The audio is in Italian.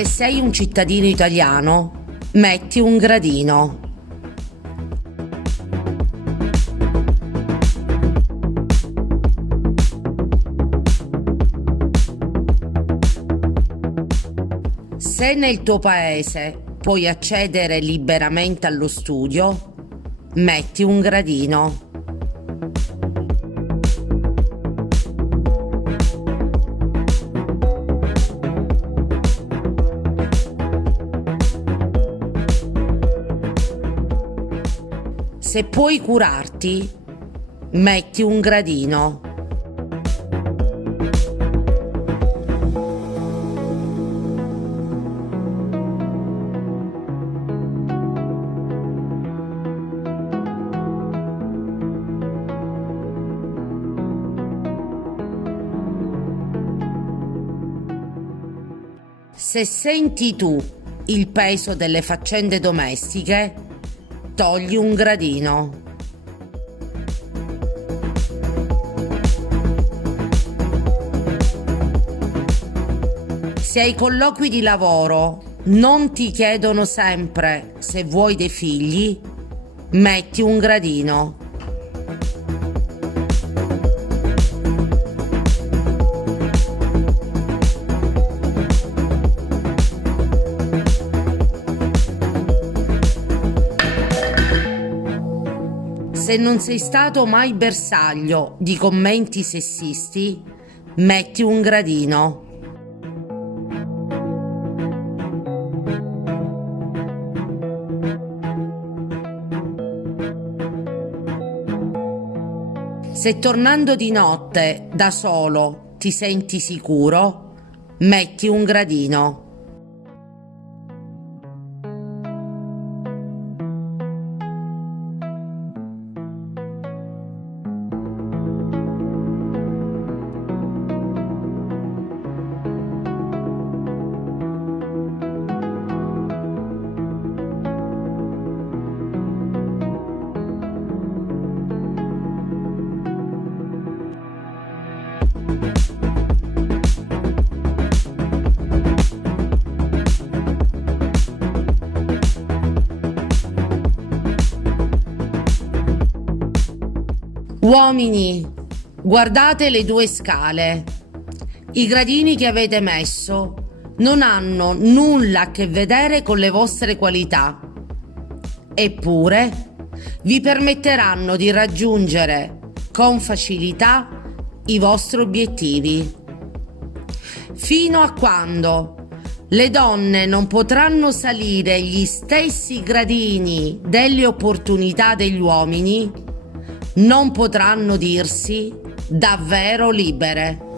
Se sei un cittadino italiano, metti un gradino. Se nel tuo paese puoi accedere liberamente allo studio, metti un gradino. Se puoi curarti, metti un gradino. Se senti tu il peso delle faccende domestiche, togli un gradino. Se ai colloqui di lavoro non ti chiedono sempre se vuoi dei figli, metti un gradino. Se non sei stato mai bersaglio di commenti sessisti, metti un gradino. Se tornando di notte da solo ti senti sicuro, metti un gradino. Uomini, guardate le due scale. I gradini che avete messo non hanno nulla a che vedere con le vostre qualità. Eppure, vi permetteranno di raggiungere con facilità i vostri obiettivi. Fino a quando le donne non potranno salire gli stessi gradini delle opportunità degli uomini, non potranno dirsi davvero libere.